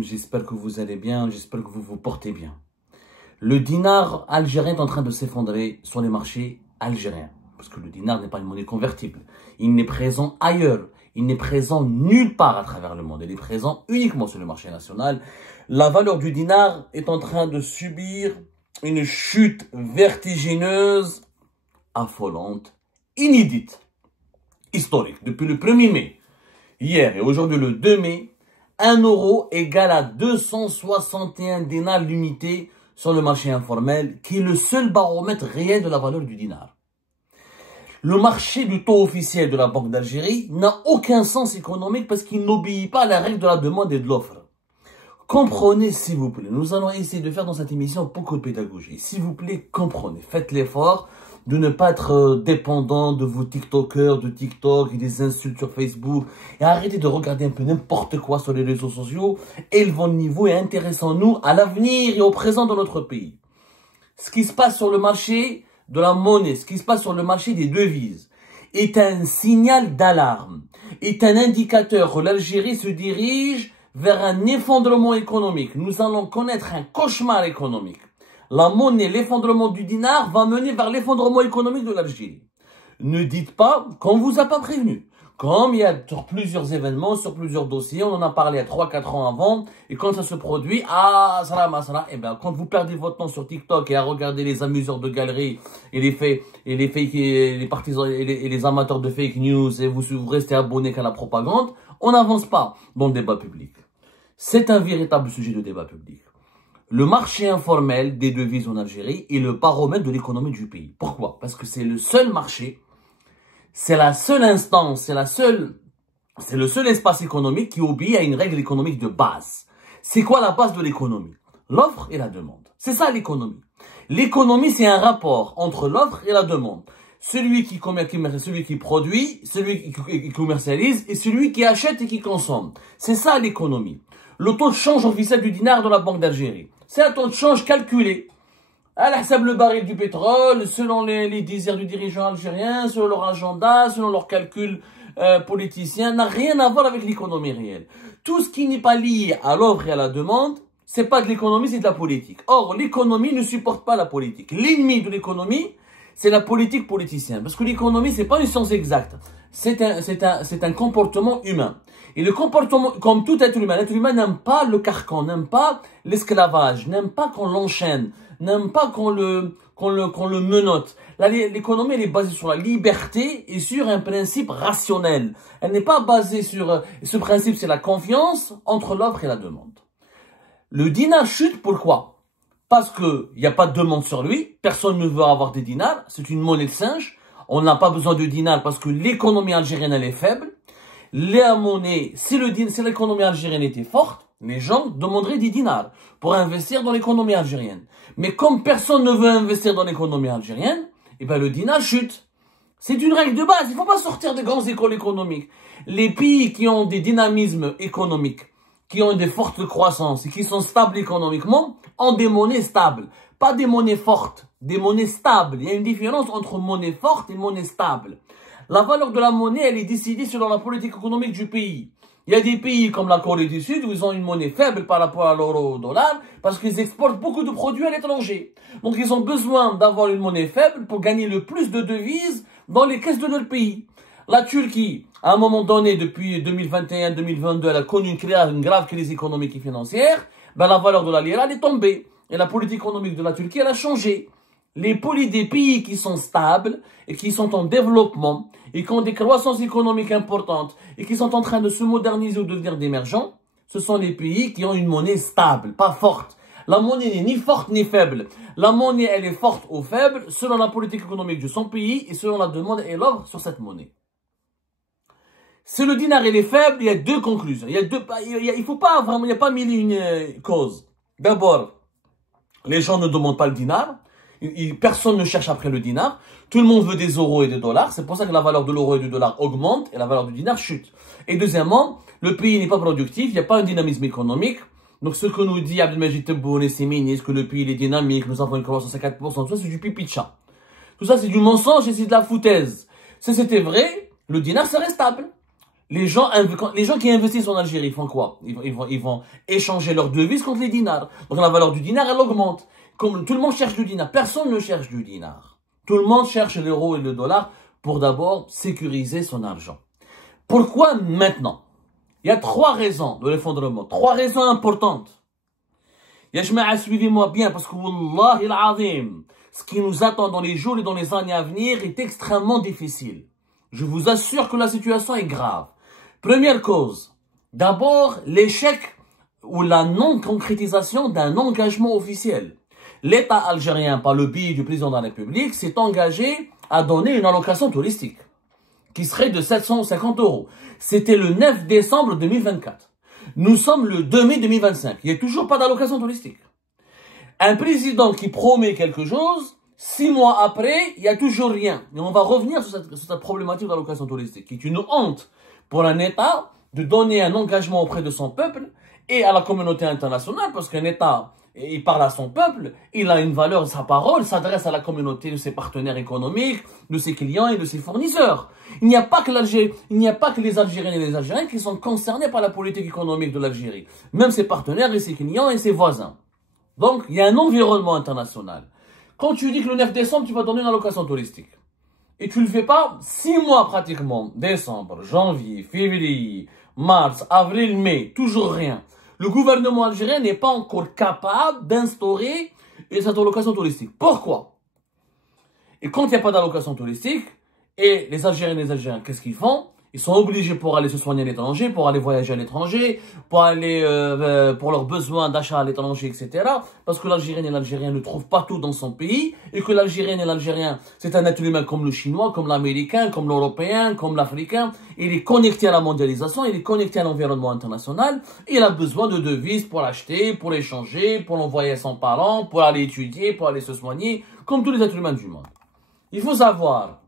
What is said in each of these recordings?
J'espère que vous allez bien, j'espère que vous vous portez bien. Le dinar algérien est en train de s'effondrer sur les marchés algériens. Parce que le dinar n'est pas une monnaie convertible. Il n'est présent ailleurs. Il n'est présent nulle part à travers le monde. Il est présent uniquement sur le marché national. La valeur du dinar est en train de subir une chute vertigineuse, affolante, inédite, historique. Depuis le 1er mai, hier et aujourd'hui le 2 mai, 1 euro égale à 261 dinars l'unité sur le marché informel, qui est le seul baromètre réel de la valeur du dinar. Le marché du taux officiel de la Banque d'Algérie n'a aucun sens économique parce qu'il n'obéit pas à la règle de la demande et de l'offre. Comprenez, s'il vous plaît. Nous allons essayer de faire dans cette émission beaucoup de pédagogie. S'il vous plaît, comprenez. Faites l'effort de ne pas être dépendant de vos TikTokers, de TikTok et des insultes sur Facebook. Et arrêtez de regarder un peu n'importe quoi sur les réseaux sociaux. Élevons le niveau et intéressons-nous à l'avenir et au présent de notre pays. Ce qui se passe sur le marché de la monnaie, ce qui se passe sur le marché des devises, est un signal d'alarme, est un indicateur que l'Algérie se dirige vers un effondrement économique. Nous allons connaître un cauchemar économique. La monnaie, l'effondrement du dinar va mener vers l'effondrement économique de l'Algérie. Ne dites pas qu'on ne vous a pas prévenu. Comme il y a sur plusieurs événements, sur plusieurs dossiers, on en a parlé à 3-4 ans avant, et quand ça se produit, et ben, quand vous perdez votre temps sur TikTok et à regarder les amuseurs de galeries et les partisans et les amateurs de fake news, et vous restez abonné qu'à la propagande, on n'avance pas dans le débat public. C'est un véritable sujet de débat public. Le marché informel des devises en Algérie est le baromètre de l'économie du pays. Pourquoi? Parce que c'est le seul marché, c'est la seule instance, c'est le seul espace économique qui obéit à une règle économique de base. C'est quoi la base de l'économie? L'offre et la demande. C'est ça l'économie. L'économie, c'est un rapport entre l'offre et la demande. Celui qui produit, celui qui commercialise et celui qui achète et qui consomme. C'est ça l'économie. Le taux de change officiel du dinar de la Banque d'Algérie. C'est un taux de change calculé. À la le baril du pétrole, selon les désirs du dirigeant algérien, selon leur agenda, selon leurs calculs politiciens, n'a rien à voir avec l'économie réelle. Tout ce qui n'est pas lié à l'offre et à la demande, c'est pas de l'économie, c'est de la politique. Or, l'économie ne supporte pas la politique. L'ennemi de l'économie, c'est la politique politicienne. Parce que l'économie, c'est pas une science exacte. C'est un comportement humain. Et le comportement, comme tout être humain, l'être humain n'aime pas le carcan, n'aime pas l'esclavage, n'aime pas qu'on l'enchaîne, n'aime pas qu'on le menotte. L'économie, elle est basée sur la liberté et sur un principe rationnel. Elle n'est pas basée sur, ce principe, c'est la confiance entre l'offre et la demande. Le dinar chute, pourquoi? Parce que il n'y a pas de demande sur lui, personne ne veut avoir des dinars, c'est une monnaie de singe. On n'a pas besoin de dinars parce que l'économie algérienne, elle est faible. La monnaie, si l'économie algérienne était forte, les gens demanderaient des dinars pour investir dans l'économie algérienne. Mais comme personne ne veut investir dans l'économie algérienne, eh ben le dinar chute. C'est une règle de base. Il ne faut pas sortir des grandes écoles économiques. Les pays qui ont des dynamismes économiques, qui ont des fortes croissances et qui sont stables économiquement, ont des monnaies stables. Pas des monnaies fortes, des monnaies stables. Il y a une différence entre monnaie forte et monnaie stable. La valeur de la monnaie, elle est décidée selon la politique économique du pays. Il y a des pays comme la Corée du Sud où ils ont une monnaie faible par rapport à l'euro au dollar parce qu'ils exportent beaucoup de produits à l'étranger. Donc ils ont besoin d'avoir une monnaie faible pour gagner le plus de devises dans les caisses de leur pays. La Turquie, à un moment donné, depuis 2021-2022, elle a connu une grave crise économique et financière. Ben, la valeur de la lira, elle est tombée. Et la politique économique de la Turquie, elle a changé. Les des pays qui sont stables et qui sont en développement et qui ont des croissances économiques importantes et qui sont en train de se moderniser ou de devenir d'émergents, ce sont les pays qui ont une monnaie stable, pas forte. La monnaie n'est ni forte ni faible. La monnaie, elle est forte ou faible selon la politique économique de son pays et selon la demande et l'offre sur cette monnaie. Si le dinar il est faible, il y a deux conclusions. Il faut pas vraiment, il n'y a pas mille et une causes. D'abord, les gens ne demandent pas le dinar. Personne ne cherche après le dinar. Tout le monde veut des euros et des dollars. C'est pour ça que la valeur de l'euro et du dollar augmente et la valeur du dinar chute. Et deuxièmement, le pays n'est pas productif. Il n'y a pas un dynamisme économique. Donc ce que nous dit Abdelmajid Tebboune et ses ministres, que le pays est dynamique, nous avons une croissance à 4%, tout ça c'est du pipi de chat. Tout ça c'est du mensonge et c'est de la foutaise. Si c'était vrai, le dinar serait stable. les gens qui investissent en Algérie font quoi? Ils vont échanger leur devise contre les dinars. Donc la valeur du dinar, elle augmente. Comme tout le monde cherche du dinar, personne ne cherche du dinar. Tout le monde cherche l'euro et le dollar pour d'abord sécuriser son argent. Pourquoi maintenant? Il y a 3 raisons de l'effondrement, 3 raisons importantes. Ya jama'a, suivez-moi bien parce que Wallahi al-Azim, ce qui nous attend dans les jours et dans les années à venir est extrêmement difficile. Je vous assure que la situation est grave. Première cause, d'abord l'échec ou la non-concrétisation d'un engagement officiel. L'État algérien, par le biais du président de la République, s'est engagé à donner une allocation touristique qui serait de 750 €. C'était le 9 décembre 2024. Nous sommes le 2 mai 2025. Il n'y a toujours pas d'allocation touristique. Un président qui promet quelque chose, 6 mois après, il n'y a toujours rien. Et on va revenir sur cette problématique d'allocation touristique, qui est une honte pour un État de donner un engagement auprès de son peuple et à la communauté internationale, parce qu'un État, il parle à son peuple, il a une valeur, sa parole s'adresse à la communauté de ses partenaires économiques, de ses clients et de ses fournisseurs. Il n'y a pas que les Algériens et les Algériens qui sont concernés par la politique économique de l'Algérie. Même ses partenaires et ses clients et ses voisins. Donc, il y a un environnement international. Quand tu dis que le 9 décembre, tu vas donner une allocation touristique, et tu ne le fais pas 6 mois pratiquement, décembre, janvier, février, mars, avril, mai, toujours rien. Le gouvernement algérien n'est pas encore capable d'instaurer cette allocation touristique. Pourquoi? Et quand il n'y a pas d'allocation touristique, et les Algériens et les Algériens, qu'est-ce qu'ils font? Ils sont obligés pour aller se soigner à l'étranger, pour aller voyager à l'étranger, pour aller pour leurs besoins d'achat à l'étranger, etc. Parce que l'Algérien et l'Algérien ne trouvent pas tout dans son pays, et que l'Algérien et l'Algérien, c'est un être humain comme le Chinois, comme l'Américain, comme l'Européen, comme l'Africain. Il est connecté à la mondialisation, il est connecté à l'environnement international, et il a besoin de devises pour l'acheter, pour l'échanger, pour l'envoyer à son parent, pour aller étudier, pour aller se soigner, comme tous les êtres humains du monde. Il faut savoir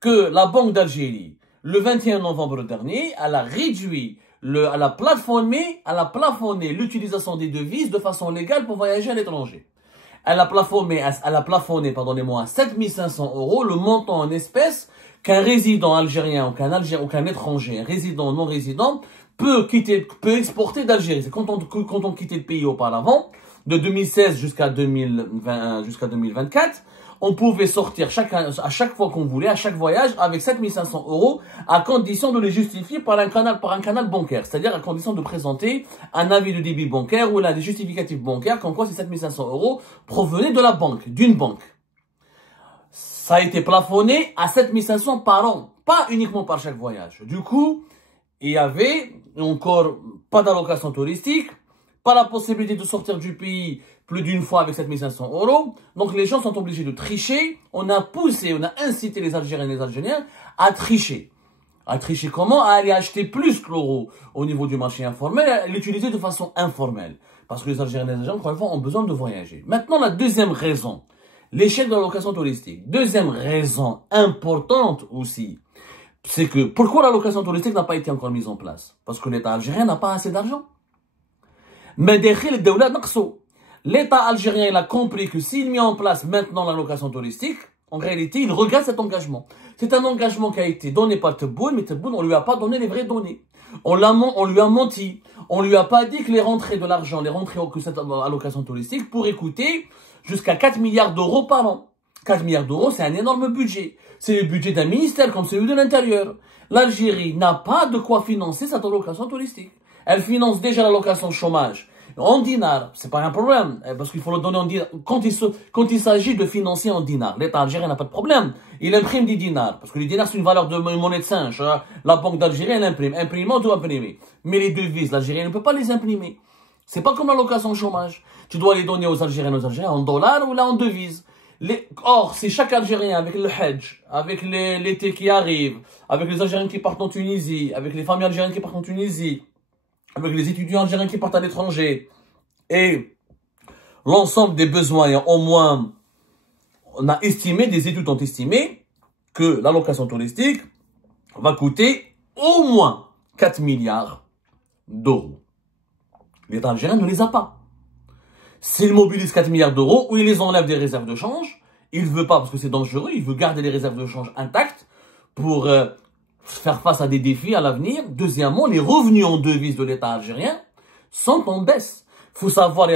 que la Banque d'Algérie, le 21 novembre dernier, elle a réduit, elle a plafonné l'utilisation des devises de façon légale pour voyager à l'étranger. Elle a plafonné, pardonnez-moi, à 7500 € le montant en espèces qu'un résident algérien ou qu'un étranger, un résident ou non résident, peut exporter d'Algérie. C'est quand on quittait le pays auparavant, de 2016 jusqu'à 2024, on pouvait sortir à chaque fois qu'on voulait, à chaque voyage, avec 7500 € à condition de les justifier par un canal bancaire. C'est-à-dire à condition de présenter un avis de débit bancaire ou des justificatifs bancaires, comme quoi ces 7500 € provenaient de la banque, d'une banque. Ça a été plafonné à 7500 par an, pas uniquement par chaque voyage. Du coup, il y avait encore pas d'allocation touristique, pas la possibilité de sortir du pays plus d'une fois avec 7500 €. Donc les gens sont obligés de tricher. On a incité les Algériens et les Algériens à tricher. À tricher comment? À aller acheter plus que l'euro au niveau du marché informel, à l'utiliser de façon informelle. Parce que les Algériens et les Algériens, encore une fois, ont besoin de voyager. Maintenant, la deuxième raison, l'échec de l'allocation touristique. Deuxième raison importante aussi, c'est que pourquoi l'allocation touristique n'a pas été encore mise en place? Parce que l'État algérien n'a pas assez d'argent. L'État algérien il a compris que s'il met en place maintenant l'allocation touristique, en réalité, il regarde cet engagement. C'est un engagement qui a été donné par Tebboune, mais Tebboune, on lui a pas donné les vraies données. On lui a menti. On lui a pas dit que les rentrées de l'argent, que cette allocation touristique pourrait coûter jusqu'à 4 milliards d'euros par an. 4 milliards d'euros, c'est un énorme budget. C'est le budget d'un ministère comme celui de l'Intérieur. L'Algérie n'a pas de quoi financer cette allocation touristique. Elle finance déjà l'allocation chômage en dinars. C'est pas un problème, parce qu'il faut le donner en dinars. Quand il s'agit de financer en dinars, l'État algérien n'a pas de problème. Il imprime des dinars, parce que les dinars, c'est une valeur de monnaie de singe. La Banque d'Algérie, elle imprime. Imprimant doit imprimer. Mais les devises, l'Algérien ne peut pas les imprimer. C'est pas comme l'allocation chômage. Tu dois les donner aux Algériens en dollars ou là en devises. Or, c'est chaque Algérien avec le Hajj, avec l'été qui arrive, avec les Algériens qui partent en Tunisie, avec les familles algériennes qui partent en Tunisie, avec les étudiants algériens qui partent à l'étranger, et l'ensemble des besoins, et au moins, des études ont estimé que l'allocation touristique va coûter au moins 4 milliards d'euros. L'État algérien ne les a pas. S'il mobilise 4 milliards d'euros, ou il les enlève des réserves de change, il ne veut pas parce que c'est dangereux, il veut garder les réserves de change intactes pour faire face à des défis à l'avenir. Deuxièmement, les revenus en devises de l'État algérien sont en baisse. Faut savoir,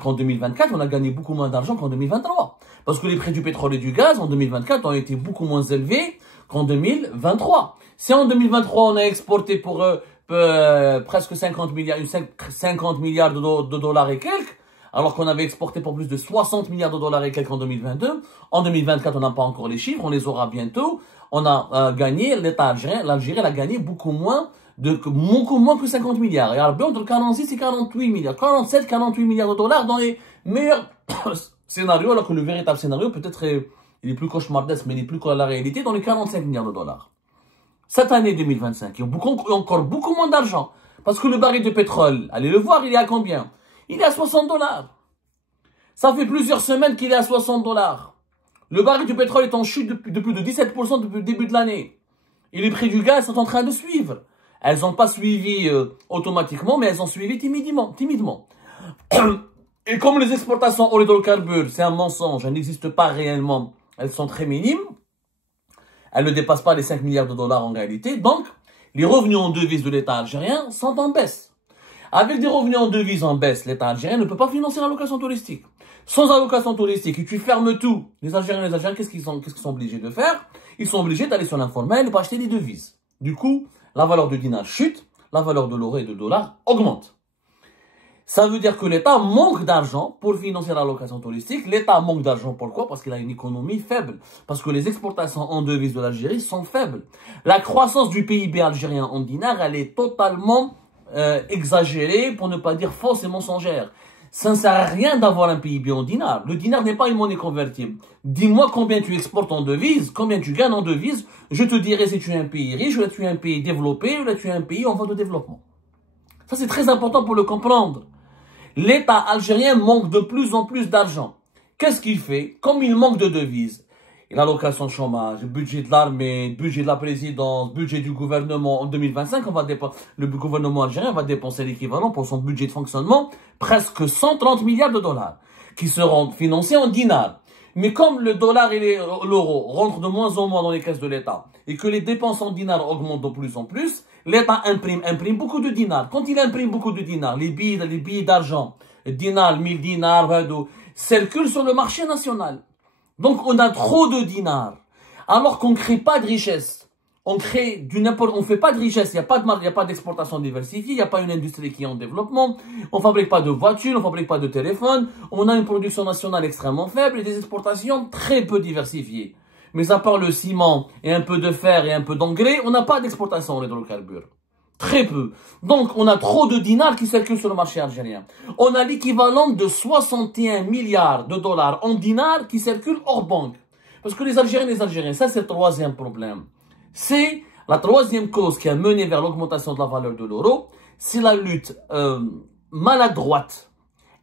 qu'en 2024, on a gagné beaucoup moins d'argent qu'en 2023. Parce que les prix du pétrole et du gaz en 2024 ont été beaucoup moins élevés qu'en 2023. Si en 2023, on a exporté pour presque 50 milliards de dollars et quelques, alors qu'on avait exporté pour plus de 60 milliards de dollars et quelques en 2022, en 2024, on n'a pas encore les chiffres, on les aura bientôt. On a gagné, l'État algérien, l'Algérie, elle a gagné beaucoup moins que 50 milliards. Et alors, entre 46 et 48 milliards, 47, 48 milliards de dollars dans les meilleurs scénarios, alors que le véritable scénario, peut-être, il est plus cauchemardesque, mais il est plus que la réalité, dans les 45 milliards de dollars. Cette année 2025, il y a encore beaucoup moins d'argent. Parce que le baril de pétrole, allez le voir, il est à combien? Il est à 60 dollars. Ça fait plusieurs semaines qu'il est à 60 dollars. Le baril du pétrole est en chute de plus de 17% depuis le début de l'année. Et les prix du gaz sont en train de suivre. Elles n'ont pas suivi automatiquement, mais elles ont suivi timidement. Et comme les exportations hors hydrocarbures, c'est un mensonge, elles n'existent pas réellement, elles sont très minimes, elles ne dépassent pas les 5 milliards de dollars en réalité, donc les revenus en devises de l'État algérien sont en baisse. Avec des revenus en devises en baisse, l'État algérien ne peut pas financer l'allocation touristique. Sans allocation touristique, et tu fermes tout, les Algériens, qu'est-ce qu'ils sont obligés de faire? Ils sont obligés d'aller sur l'informel pour acheter des devises. Du coup, la valeur du dinar chute, la valeur de l'euro et de dollar augmente. Ça veut dire que l'État manque d'argent pour financer l'allocation touristique. L'État manque d'argent pourquoi? Parce qu'il a une économie faible. Parce que les exportations en devises de l'Algérie sont faibles. La croissance du PIB algérien en dinars, elle est totalement exagérée, pour ne pas dire fausse et mensongère. Ça ne sert à rien d'avoir un PIB en dinars. Le dinar n'est pas une monnaie convertible. Dis-moi combien tu exportes en devises, combien tu gagnes en devises. Je te dirai si tu es un pays riche, ou tu es un pays développé, ou tu es un pays en voie de développement. Ça, c'est très important pour le comprendre. L'État algérien manque de plus en plus d'argent. Qu'est-ce qu'il fait? Comme il manque de devises, l'allocation chômage, le budget de l'armée, le budget de la présidence, le budget du gouvernement en 2025, le gouvernement algérien va dépenser l'équivalent pour son budget de fonctionnement, presque 130 milliards de dollars, qui seront financés en dinars. Mais comme le dollar et l'euro rentrent de moins en moins dans les caisses de l'État, et que les dépenses en dinars augmentent de plus en plus, l'État imprime beaucoup de dinars. Quand il imprime beaucoup de dinars, les billets d'argent, dinars, 1000 dinars, circulent sur le marché national. Donc, on a trop de dinars. Alors qu'on ne crée pas de richesse. On fait pas de richesse. Il n'y a pas d'exportation diversifiée. Il n'y a pas une industrie qui est en développement. On fabrique pas de voitures. On fabrique pas de téléphones. On a une production nationale extrêmement faible et des exportations très peu diversifiées. Mais à part le ciment et un peu de fer et un peu d'engrais, on n'a pas d'exportation en hydrocarbures. Très peu. Donc, on a trop de dinars qui circulent sur le marché algérien. On a l'équivalent de 61 milliards de dollars en dinars qui circulent hors banque. Parce que les Algériens, ça c'est le troisième problème. C'est la troisième cause qui a mené vers l'augmentation de la valeur de l'euro. C'est la lutte maladroite,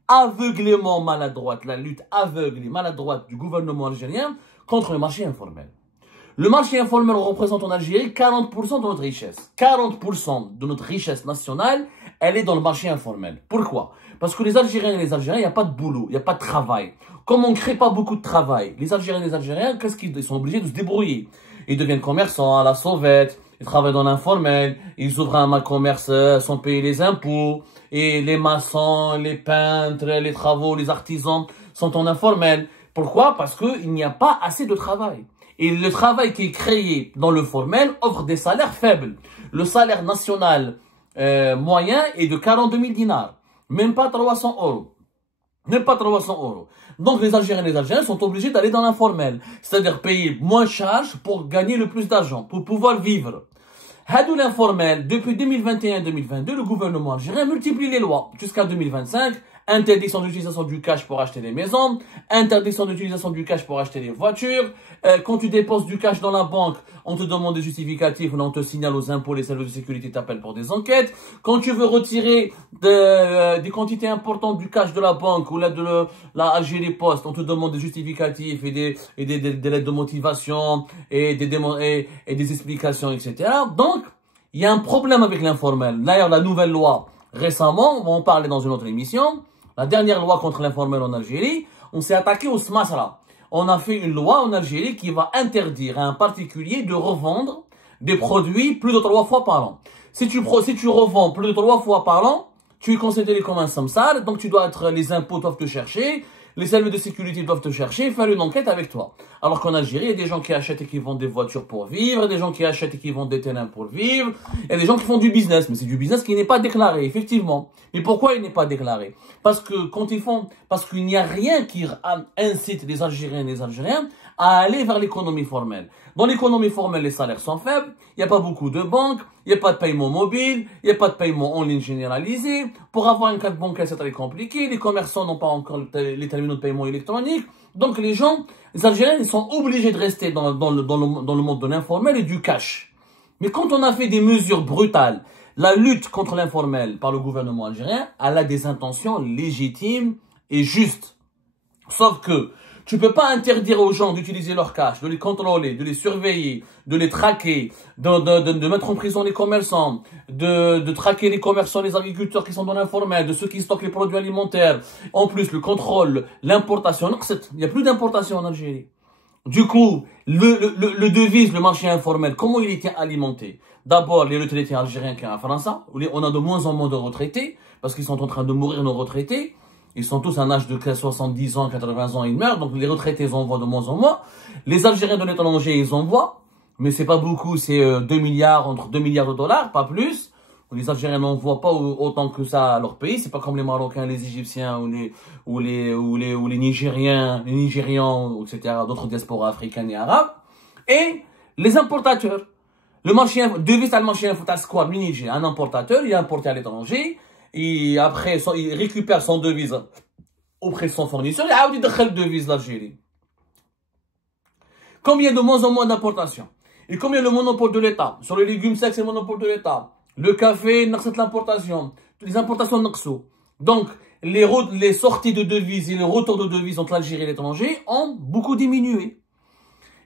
aveuglément maladroite, la lutte aveugle et maladroite du gouvernement algérien contre le marché informel. Le marché informel représente en Algérie 40% de notre richesse. 40% de notre richesse nationale, elle est dans le marché informel. Pourquoi? Parce que les Algériens, il n'y a pas de boulot, il n'y a pas de travail. Comme on ne crée pas beaucoup de travail, les Algériens, qu'est-ce qu'ils sont obligés de se débrouiller? Ils deviennent commerçants à la sauvette, ils travaillent dans l'informel, ils ouvrent un commerce sans payer les impôts, et les maçons, les peintres, les travaux, les artisans sont en informel. Pourquoi? Parce qu'il n'y a pas assez de travail. Et le travail qui est créé dans le formel offre des salaires faibles. Le salaire national moyen est de 42 000 dinars. Même pas 300 euros. Même pas 300 euros. Donc les Algériens sont obligés d'aller dans l'informel. C'est-à-dire payer moins de charges pour gagner le plus d'argent, pour pouvoir vivre. Hadou l'informel, depuis 2021-2022, le gouvernement algérien multiplie les lois jusqu'à 2025. Interdiction d'utilisation du cash pour acheter des maisons, interdiction d'utilisation du cash pour acheter des voitures. Quand tu dépenses du cash dans la banque, on te demande des justificatifs, on te signale aux impôts, les services de sécurité t'appellent pour des enquêtes. Quand tu veux retirer des quantités importantes du cash de la banque ou de la Algérie Post, on te demande des justificatifs et des lettres de motivation et des explications, etc. Donc, il y a un problème avec l'informel. D'ailleurs, la nouvelle loi, récemment, on va en parler dans une autre émission, la dernière loi contre l'informel en Algérie, on s'est attaqué au smasra. On a fait une loi en Algérie qui va interdire à un particulier de revendre des produits plus de 3 fois par an. Si tu revends plus de 3 fois par an, tu es considéré comme un samsar, donc les impôts doivent te chercher, les services de sécurité doivent te chercher, faire une enquête avec toi. Alors qu'en Algérie, il y a des gens qui achètent et qui vendent des voitures pour vivre, des gens qui achètent et qui vendent des terrains pour vivre, il y a des gens qui font du business, mais c'est du business qui n'est pas déclaré, effectivement. Mais pourquoi il n'est pas déclaré? Parce qu'il n'y a rien qui incite les Algériens et les Algériens à aller vers l'économie formelle. Dans l'économie formelle, les salaires sont faibles, il n'y a pas beaucoup de banques, il n'y a pas de paiement mobile, il n'y a pas de paiement en ligne généralisé. Pour avoir un carte bancaire, c'est très compliqué. Les commerçants n'ont pas encore les terminaux de paiement électronique. Donc les Algériens, ils sont obligés de rester dans le monde de l'informel et du cash. Mais quand on a fait des mesures brutales, la lutte contre l'informel par le gouvernement algérien, elle a des intentions légitimes et justes. Sauf que tu peux pas interdire aux gens d'utiliser leur cash, de les contrôler, de les surveiller, de les traquer, de mettre en prison les commerçants, de traquer les commerçants, les agriculteurs qui sont dans l'informel, de ceux qui stockent les produits alimentaires. En plus, le contrôle, l'importation. Il n'y a plus d'importation en Algérie. Du coup, le devise, le marché informel, comment il était alimenté? D'abord, les retraités algériens qui sont en France, on a de moins en moins de retraités, parce qu'ils sont en train de mourir, nos retraités. Ils sont tous à un âge de 70 ans, 80 ans, ils meurent. Donc les retraités, ils envoient de moins en moins. Les Algériens de l'étranger, ils envoient. Mais c'est pas beaucoup, c'est 2 milliards, entre 2 milliards de dollars, pas plus. Les Algériens n'envoient pas autant que ça à leur pays. C'est pas comme les Marocains, les Égyptiens ou les Nigériens, les Nigérians, etc. D'autres diasporas africaines et arabes. Et les importateurs. Le marché, devise à le marché, le Niger, un importateur, il est importé à l'étranger. Et après, il récupère son devise auprès de son fournisseur, il a une devise d'Algérie. Comme il y a de moins en moins d'importations, et comme il y a le monopole de l'État, sur les légumes secs, c'est le monopole de l'État, le café, c'est l'importation, les importations n'exo. Donc, les sorties de devises et le retour de devises entre l'Algérie et l'étranger ont beaucoup diminué.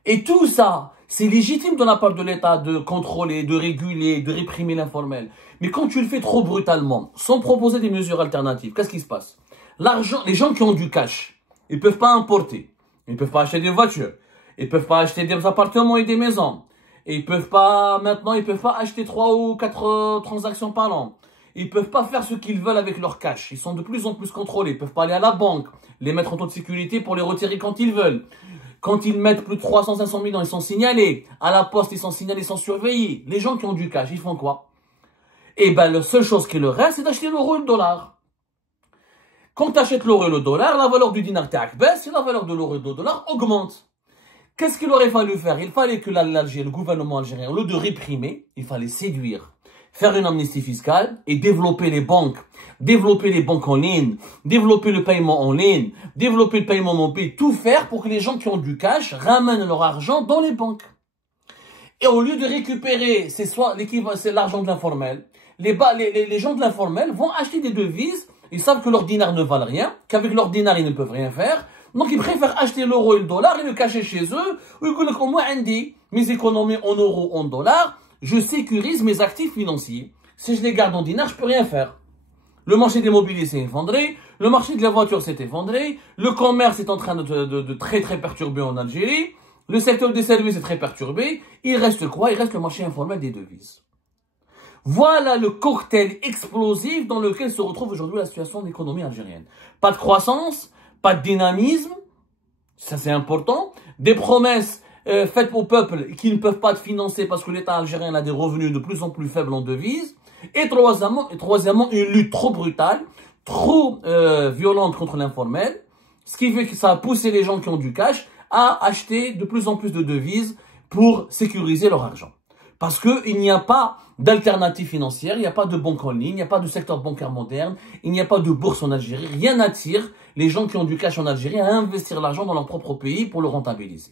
Et tout ça, c'est légitime de la part de l'État de contrôler, de réguler, de réprimer l'informel. Mais quand tu le fais trop brutalement, sans proposer des mesures alternatives, qu'est-ce qui se passe? L'argent, les gens qui ont du cash, ils peuvent pas importer. Ils peuvent pas acheter des voitures. Ils peuvent pas acheter des appartements et des maisons. Et ils peuvent pas acheter 3 ou 4 transactions par an. Ils peuvent pas faire ce qu'ils veulent avec leur cash. Ils sont de plus en plus contrôlés. Ils peuvent pas aller à la banque, les mettre en taux de sécurité pour les retirer quand ils veulent. Quand ils mettent plus de 300, 500 millions, ils sont signalés. À la poste, ils sont signalés, ils sont surveillés. Les gens qui ont du cash, ils font quoi? Eh ben, la seule chose qui leur reste, c'est d'acheter l'euro et le dollar. Quand tu achètes l'euro et le dollar, la valeur du dinar baisse et la valeur de l'euro et du dollar augmente. Qu'est-ce qu'il aurait fallu faire? Il fallait que le gouvernement algérien, au lieu de réprimer, il fallait séduire. Faire une amnistie fiscale et développer les banques en ligne, développer le paiement en ligne, développer le paiement mobile, tout faire pour que les gens qui ont du cash ramènent leur argent dans les banques. Et au lieu de récupérer, c'est l'argent de l'informel, les gens de l'informel vont acheter des devises, ils savent que leur dinar ne valent rien, qu'avec leur dinar ils ne peuvent rien faire, donc ils préfèrent acheter l'euro et le dollar et le cacher chez eux, ou ils disent au moins mes économies en euros, en dollars, je sécurise mes actifs financiers. Si je les garde en dinars, je peux rien faire. Le marché des mobiliers s'est effondré, le marché de la voiture s'est effondré, le commerce est en train de très perturber en Algérie, le secteur des services est très perturbé, il reste quoi? Il reste le marché informel des devises. Voilà le cocktail explosif dans lequel se retrouve aujourd'hui la situation de l'économie algérienne. Pas de croissance, pas de dynamisme, ça c'est important, des promesses faites au peuple qui ne peuvent pas être financées parce que l'État algérien a des revenus de plus en plus faibles en devises, et troisièmement une lutte trop brutale, trop violente contre l'informel, ce qui fait que ça a poussé les gens qui ont du cash à acheter de plus en plus de devises pour sécuriser leur argent. Parce qu'il n'y a pas d'alternative financière, il n'y a pas de banque en ligne, il n'y a pas de secteur bancaire moderne, il n'y a pas de bourse en Algérie. Rien n'attire les gens qui ont du cash en Algérie à investir l'argent dans leur propre pays pour le rentabiliser.